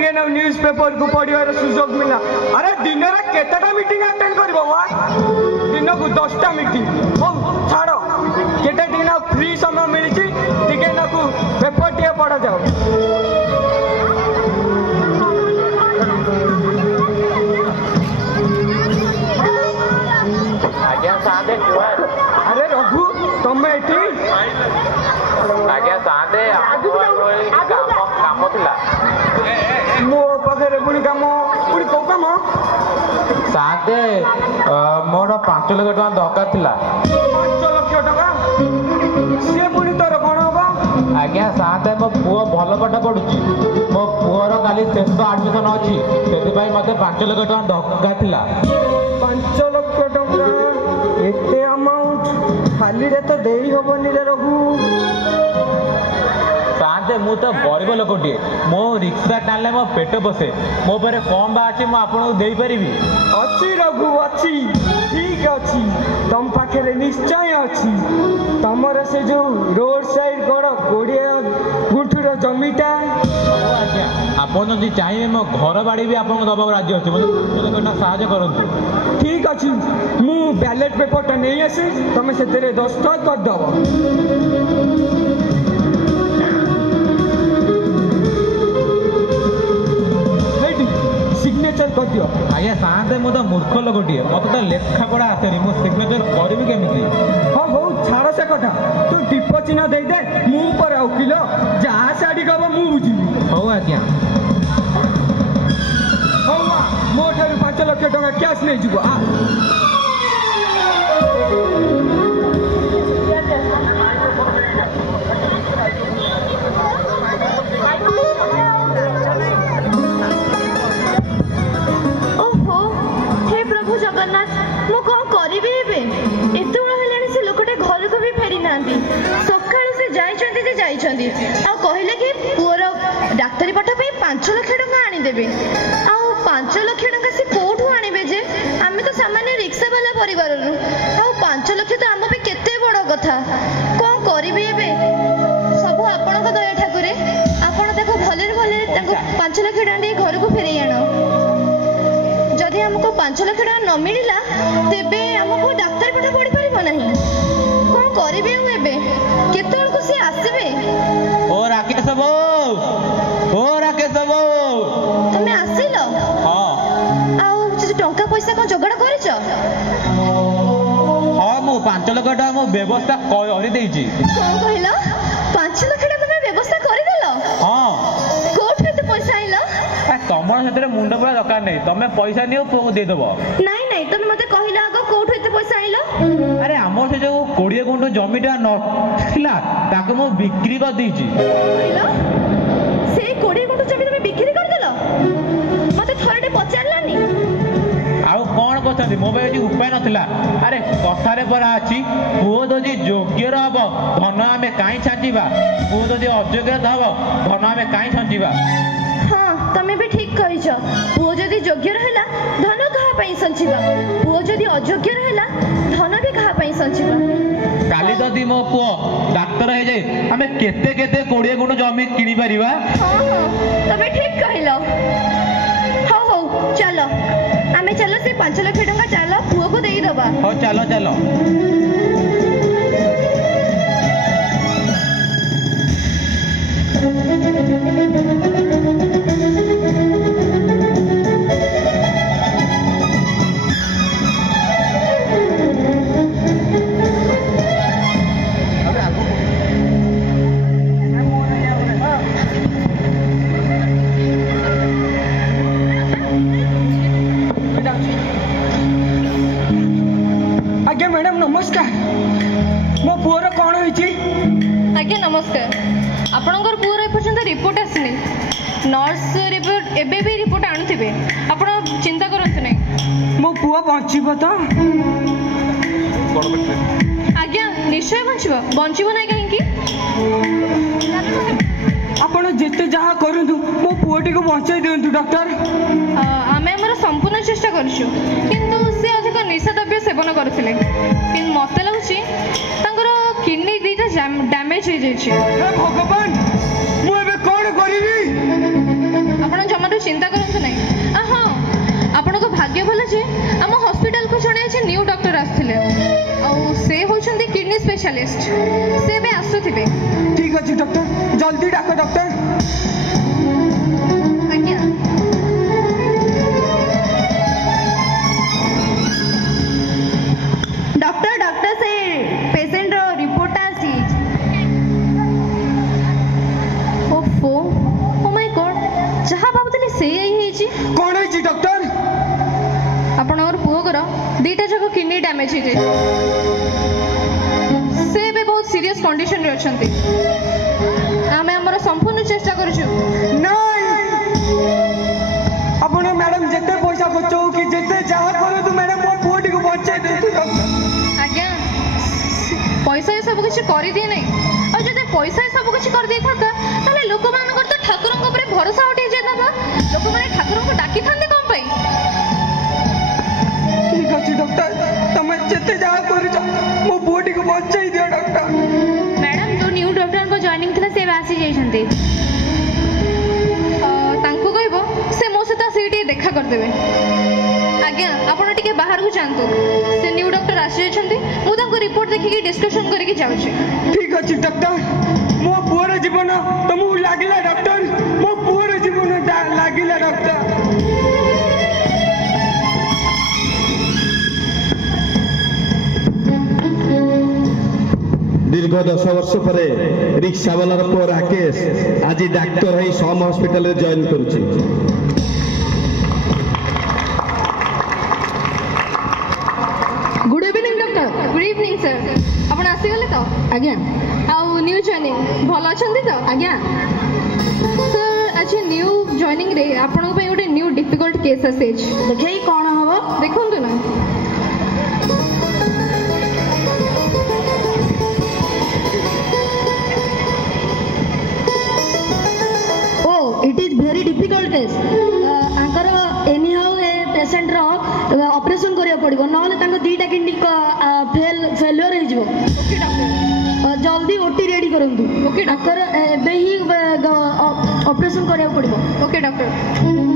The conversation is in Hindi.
टिके ना न्यूज पेपर को पढ़िबार सुयोग मिला। अरे दिन रे केतेटा मीटिंग अटेंड करबो वा दिन को 10टा मीटिंग हो छाड़ो केते टिके ना फ्री समय मिली टिके ना को पेपर टिके पढ़ा जाओ। आज्ञा सादे जुआर। अरे रघु तुम एठी आज्ञा सादे काम थिला मो पाखरे पुणी काम पुणी को काम सादे मोर 5 लाख टका दरकार थिला। 5 लाख टका से पुणी तोर कोन होबा? आज्ञा सादे मो पुओ भल पाठ पढुची मो पुओर काली शेष एडमिशन अछि सेति भाई मते 5 लाख टका दरकार थिला। 5 लाख टका एते अमाउंट खाली रे तो देई होबनी रे रघु। सादे मु तो गरीब लोकटिए मो रिक्शा टाणले मो पेट बसे मो पर कम बा अछि मो आपन देई परिबी। अच्छी रघु अच्छी ठीक अच्छी तुम पाखे निश्चय अच्छी तमर से जो रोड साइड गड़ 20 गुंठुर जमीटा आपन जदि चाहिए मो घर बाड़ी भी आपन दबा राजी अछि मते साहाय्य करंतु। ठीक अच्छी मु बैलेट पेपर नहीं आसी तुम से दस्तखत कर दब। सिग्नेचर कर दियो। आज्ञा सादे मु तो मूर्ख लोकटिए मते तो लेखा पढ़ा आसेनी मु सिग्नेचर करबी केमिति? हाँ हो छाड़ से कथा तू टीप चिन्ह दे दे मु पर आउ किलो जहाँ साड़ी कब मु बुझिबी। हो आज्ञा हौ मो ठारू 5 लाख टका कैश नहीं जीव आ कहले कि पुअर डाक्तरी पाठ 5 लाख टका आनीदेवे आ 5 लाख टका से कौटू आनबे जे आम तो सामान्य रिक्शा वाला परिवार आ 5 लाख तो आम केते बड़ कथा कौन करी सब आपण दया ठाकुरे आपण देखो भले भले 5 लाख टका घर को फेरे आण जदि हमको 5 लाख टका न मिला तेबे हमको डाक्तरी पाठ पढ़ी पारिबो नहीं कौन करिवे एबे केतोल को से आसीबे। ओ राकेश बाबू तुमे आसिलो? हां आउ जे टंका पैसा को जोगड़ करिछ? हां मु 5 लाख टका मो व्यवस्था करि देइछि। कोन कहिलो 5 लाख टका तुमे व्यवस्था करि देलो? हां कोठे ते पैसा आइलो? तमर सेतरे मुंड पुरा दरकार नै तमे पैसा नियो पुओ दे देबो। नाही नाही तुमे मते कहिला आगो कोठे ते पैसा आइलो? अरे हमर से जो 20 गुंठ जमीटा नथिला ताके मो बिक्री कर देइछि। कहिलो से 20 गुंठ जमी तुमे बिक्री कर देलो? मते थोरटे पचारलानी? आउ कोन कहथि मो बे उपाय नथिला। अरे कथारे पर अछि पुओ जदि योग्य रहबो धन आमे काई छांजीबा पुओ जदि अयोग्य रहबो धन आमे काई छांजीबा। तमे भी ठीक कहिछ पुओ जदि योग्य रहला धन कहा पई संचिबा पुओ जदि अयोग्य रहला धन भी कहा पई संचिबा। काली जदि मो पुओ डाक्टर हे जाय हमें केते केते 20 गुण जमी किनी परिबा। हां तमे ठीक कहिलो। हो चलो आमे चलो से 5 लाख टका चलो पुओ को देई दबा। हो चलो चलो आज्ञा मैडम नमस्कार मो पुअर कौन होइछि? आज्ञा नमस्कार आपनकर पुअर एपर्यंत रिपोर्ट आसनी नर्स रिपोर्ट एबे भी रिपोर्ट आणुथिबे आपण चिंता करंतु नै मो पुआ बंचिबो तो? आज्ञा निश्चय बंचिबो नै काहेकि आपण जेते जहा करंतु मो पुओटी को बंचाई दियंतु डॉक्टर। आमे हमर संपूर्ण चेष्टा करछु किंतु से अधिक निशा द्रव्य सेवन करथिले किंतु मते लागुछि तांकर किडनी दीटा डैमेज हो जाइछि। हे भगवान मु एबे कोन करिवि? आपण जमारे चिंता करंतु नहीं। हाँ आपनको भाग्य भल जे आम हॉस्पिटल को जड़े आज न्यू डॉक्टर आसुले से होचंदी किडनी स्पेशलिस्ट से बे आसुथिबे। ठीक अछि डॉक्टर जल्दी डाको डॉक्टर। आज्ञा डॉक्टर डॉक्टर से पेशेंट रो रिपोर्ट आसी। ओफो ओ माय गॉड जहा भाबुतली से यही हेची। कोन हेची डॉक्टर? आपनर पुओगर दीटा जक किडनी डैमेज हे से बे बहुत सीरियस कंडीशन रे अछंती। आमे हमर संपूर्ण चेष्टा करछु। नहीं आपण मैडम जेते पैसा खर्चो कि जेते जहा करे तो मैडम मो पुओटी को बचाई दे डॉक्टर। आज्ञा पैसा ये सब कुछ कर दिए नहीं और जब पैसा ये सब कुछ कर दिए था ताले लोक मानकर तो ठाकुर को ऊपर भरोसा उठी जाता था। लोक माने ठाकुर को डाकी थांदे कोन पई। ठीक अछि डॉक्टर तमे जेते जहा करे मो पुओटी को बचाई दियो डॉक्टर। मैडम जो न्यू डॉक्टर को जॉइनिंग थला से आसी जाइछन्ते। तांको कहबो से मो सता सीटी देखा कर देबे। आज्ञा आपण टिके बाहर को जानतो से न्यू डॉक्टर आसी छथि मु तांको रिपोर्ट देखि के डिस्कशन करि के जाउ छी। ठीक अछि डॉक्टर मो पुओर जीवन तमु लागिला डॉक्टर मो पुओर जीवन लागिला डॉक्टर। दीर्घ 10 वर्ष पर रिक्शा वालार पुओ राकेश आज डाक्टर है सम हॉस्पिटल रे जॉइन करुछि। Good evening doctor. Good evening sir आपण आसी गले तो। आज्ञा आउ न्यू जॉइनिंग भल अछंती तो। आज्ञा सर आज न्यू जॉइनिंग रे आपण पे गोटे न्यू डिफिकल्ट केस आसेज देखै कोन हबो देखंतु ना। It is very difficult case. आंकर एनी हाउ ए पेशेंट रो ऑपरेशन करिया पड़िबो नले तांको दीटा किडनी फेलियर हे जिवो। ओके डॉक्टर जल्दी ओटी रेडी करंतु। ओके डॉक्टर एबे ही ऑपरेशन करिया पड़िबो। Okay doctor.